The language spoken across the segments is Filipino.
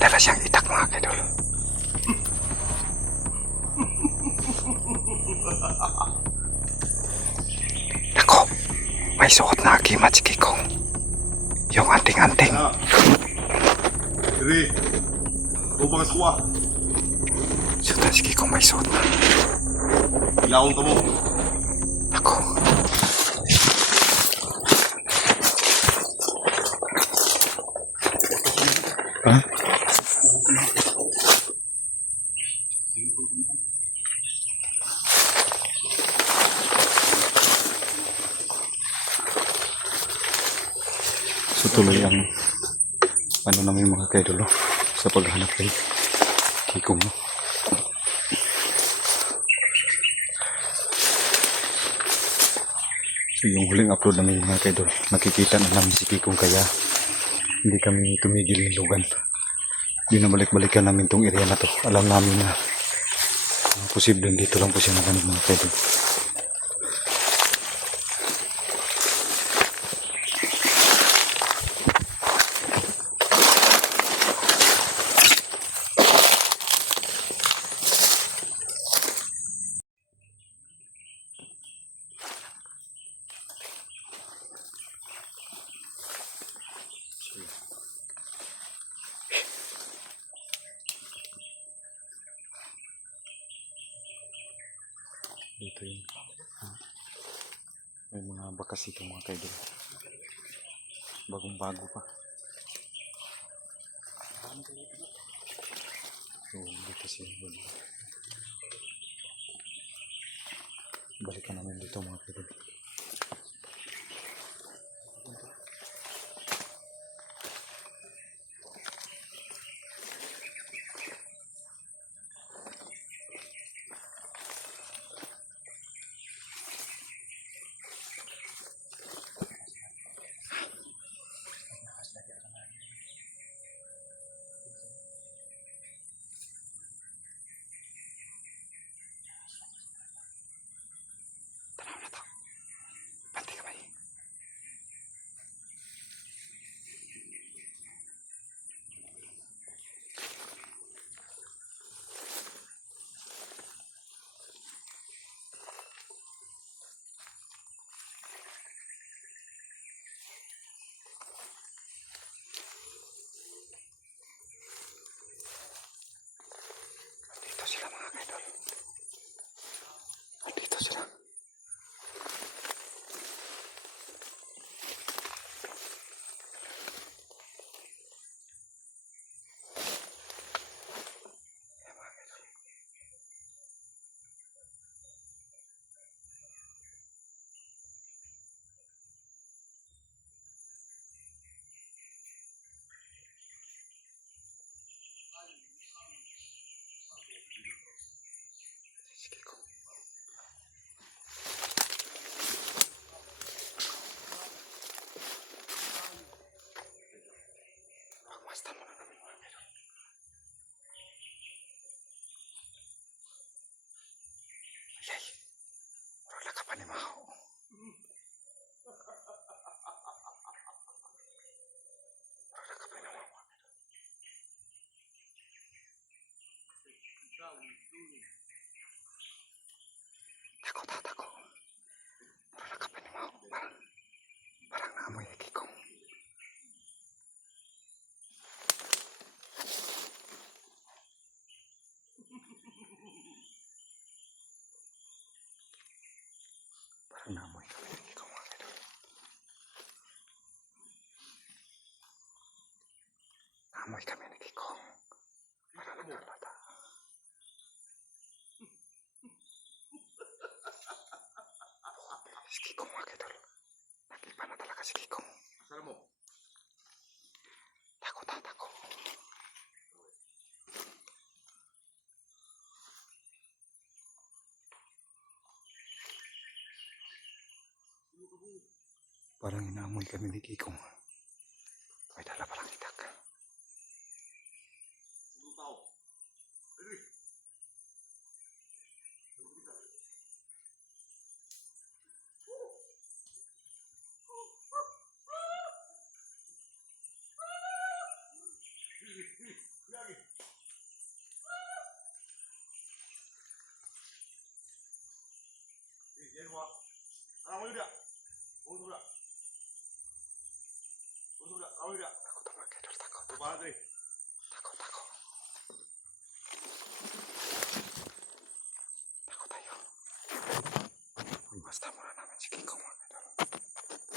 dala siyang itak mga kaidol. Ako, may suot na agimat si Kikong. Yung anting-anting. Diri, lubang sa kuha. Sutan si Kikong may suot na. Ilawang ka mo. Ako. Ha? So tuloy ang ano namin mga kaidolo sa paghanap kay Kikong. No? So yung huling upload namin mga kaidol, nakikita na namin si Kikong kaya hindi kami tumigil ng lugan. Binabalik-balikan namin tong area na to. Alam namin na posibleng dito lang po siya naganap mga kaidol. Dito yun. May mga bakas ito mga kaidol. Bagong-bago pa. So, dito siya. Balikan namin dito mga kaidol. Dito sila mga kaidol. Dito sila. Sige ko. Pagmastan mo na namin mga kaidol. Ayay. Wala ka pa ni Maho. Wala ka pa ni Maho. Tako. Wala ka pa ni Maho. Parang naamoy ni Kikong. Parang naamoy kami ni Kikong mga kaidol. Naamoy kami ni Kikong. Parang naglalata. Si Kikong mga kaidol. Nag-iba na talaga si Kikong. Saan mo? Tako. Parang inaamoy kami ni Kikong. May dala palang itak. Sino tao? Diri. Tahu tidak? Takot mga kaidol, takot. Tuh para diri. Takot, takot. Takot tayo. Basta muna namin si Kiko mga kaidol.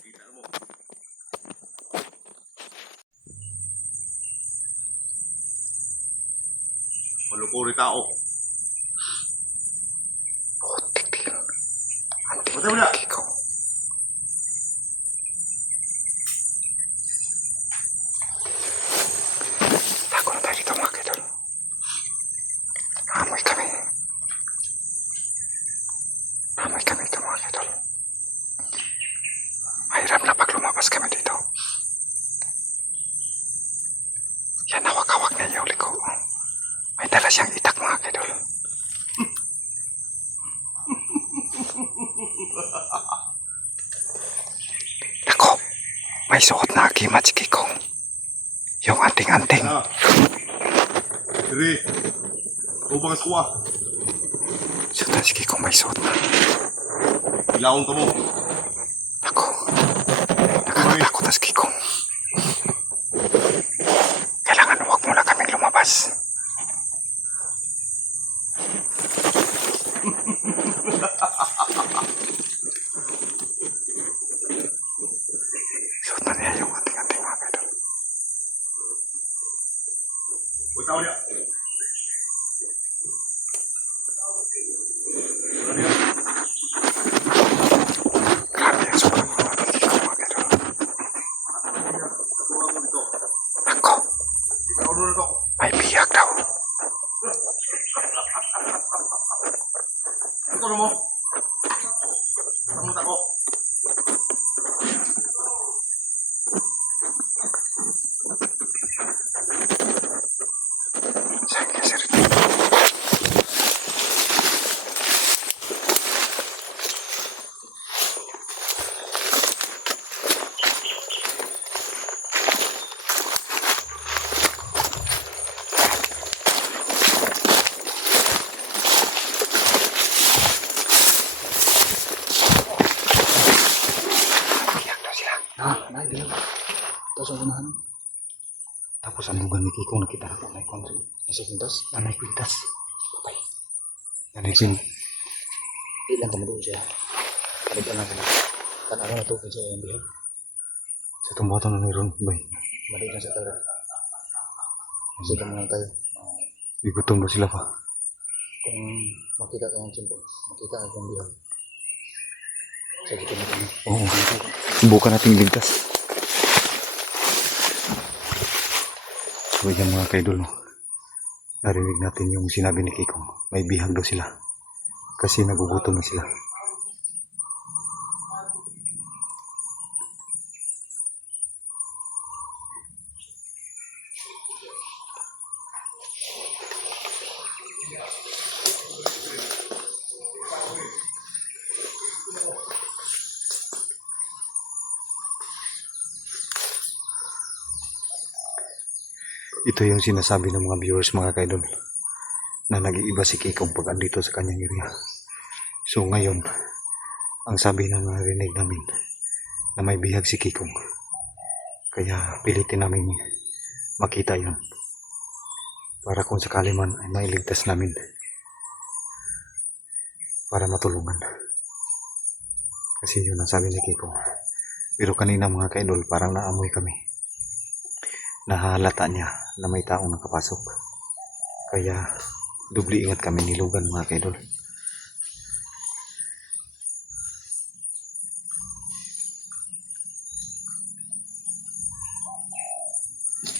Kita mo. Malukuri tao. Putik din. Anting Patay mo na. Kiko. Tago na tayo dito mga kaidol. Amoy kami. Amoy kami dito mga kaidol. Mahirap na pag lumabas kami dito. Yan, hawak-hawak na yung huli ko. May dala siyang itak mga kaidol. Nako, may suot na agimat si Kikong. Yung anting-anting. Na. Diri. Tubang sa kuha. Suot na si Kikong, may suot na. Ilaon ka mo. Nako, nakakatakot na si Kikong. Kailangan huwag muna kaming lumabas. Suot na niya yung anting-anting mga kaidol. Uy, tahu dia. Mana dia? Grabe yung sobrang mga ni Kikong mga kaidol. Tuwa mo dito. Nako, Ikaw dulu to. may biyak daw. Ikaw mo. Samut ako. Saan kaya si Rito? Biyak daw sila. Naik dia. Tos unahan. Tapos ang lugan ni Kikong nakita ako may konsul. Masuk pintas. Nanay kwintas. Patay. Nanay kwintas. Ilan temen dulu siya. Balik na natin. Kan ako na to kasi yung bihag. Sa tumboto na mayroon. Bay, Balik na sa tara. Masuk naman tayo. igutom daw sila pa. Kung makita ka ng simpong, makita ka ng bihag. Sa dito na kami. Oo. Subukan nating ligtas. So yan mga kaidol, no? Narinig natin yung sinabi ni Kikong. May bihag daw sila. Kasi nagugutom na sila. Ito yung sinasabi ng mga viewers mga kaidol na nag-iiba si Kikong pag andito sa kanyang area. So ngayon, ang sabi na narinig namin na may bihag si Kikong. Kaya pilitin namin makita yon para kung sakali man ay mailigtas namin para matulungan. Kasi yun ang sabi ni Kikong. Pero kanina mga kaidol parang naamoy kami. Nahalata niya na may taong nakapasok. Kaya dubli ingat kami nilugan mga kaidol.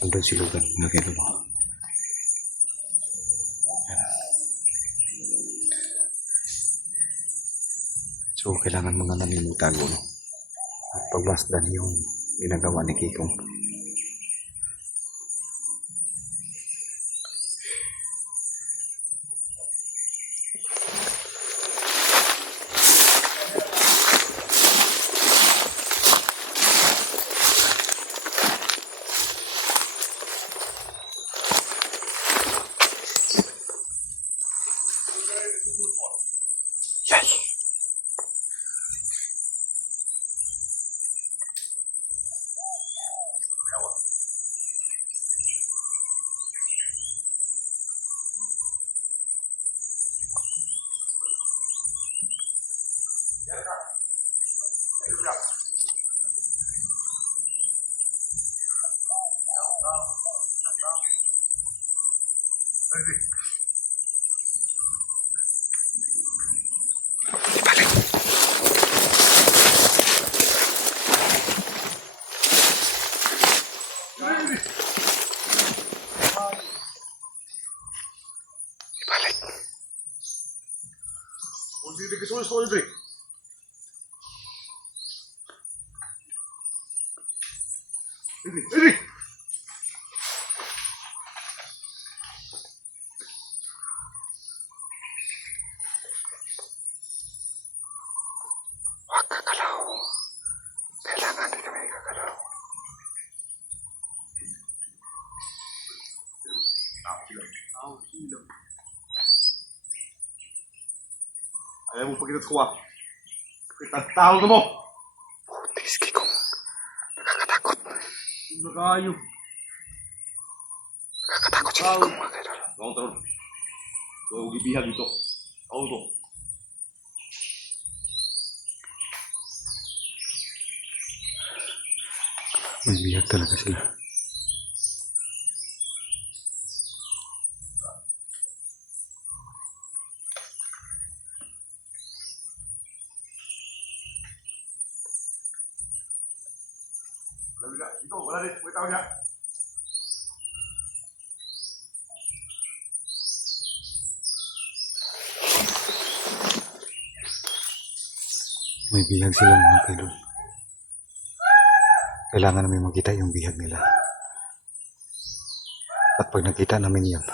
Andun si lugan mga kaidol. So kailangan mga namin magtago, no? At pagmasdan yung ginagawa ni Kikong. Yay! Hindi ka sulit ko Dre. Dre. Huwag kakalaw. Kailangan di kami kakalaw. Ayaw mo pagkita sa kuha. Kita tao na mo. Putis, Kikong. Nakakatakot. Nagayo. Nakakatakot si Kikong, mga kaidol. Ngawang taron. Huwag gibihag dito. Ako to. May bihag talaga sila. Dito, wala rin. Huwag tao niya. May bihag sila, mga kaidol. Kailangan namin makita yung bihag nila. At pag nakita namin yan,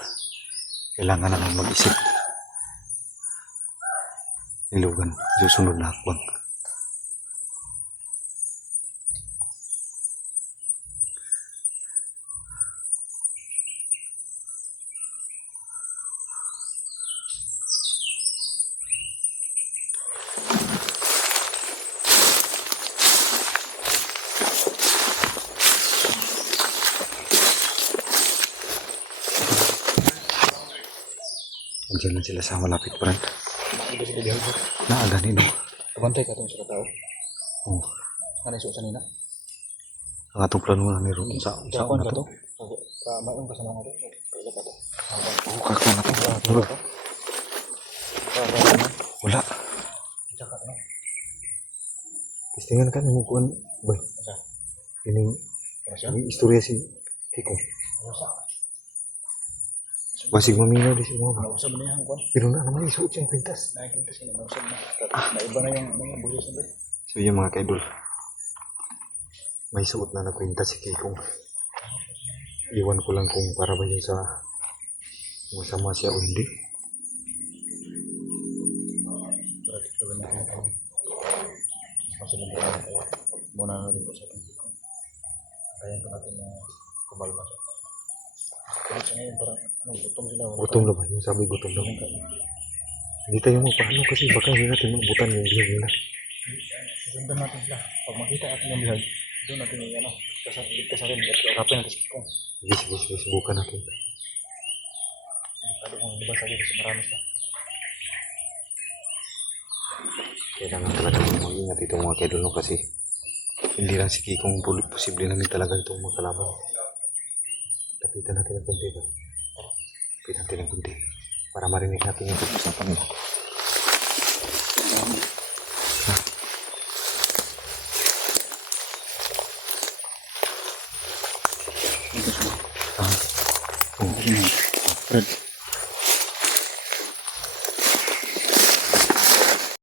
kailangan namin mag-isip. Nilugan, susunod na hakbang. Andiyan lang sila sa malapit, friend. Hindi sila bihag. Naaganin, no? Kabantay ka itong sa tao. Oh. Ano yung suusan nila? Ang atong plano na ni Ron sa Jakon na ka to. to? Mayon ka sa mga to? Kailan ka to? Oo, kakon na to. Wala. Jaka na. Tistingan ka ng kuan. Boy, Asa? ini Kasya? may istorya si Kiko. Asa? Basig maminaw di siya mga. Nausap mo na yung kwan? Pero na naman isuot siyang kwintas. Nakikita siya, nausap na. Naiba na yung mga buhos na doon. So yung mga kaidol, may suot na kwintas si Kiko. Iwan ko lang kung para ba yun sa masama siya o hindi. Berarti gawin natin ito. Masih lumpuan na tayo. Muna na rin po sa ating Kiko. Kaya ko natin na kumalma siya. Pero siya ngayon parang gutom sila. Gutom na ba? Yung sabi gutom na. Hindi tayo magpaano kasi baka hindi natin mabutan yung bihag nila. Susundan natin sila. Pag makita natin yung bihag, doon natin yung ligtas natin. At kapin natin si Kikong. Sige, subukan natin. Delikado kung hindi ba sabi kasi marami sila. Kailangan talaga mag-ingat itong mga kaidol no, kasi hindi lang si Kikong posible namin talaga itong makalaban. Tapitan natin ng kunti ba? Tapitan natin ng kunti para marinig natin yung pag-usapan mo. Ito siya. Oo. Fred.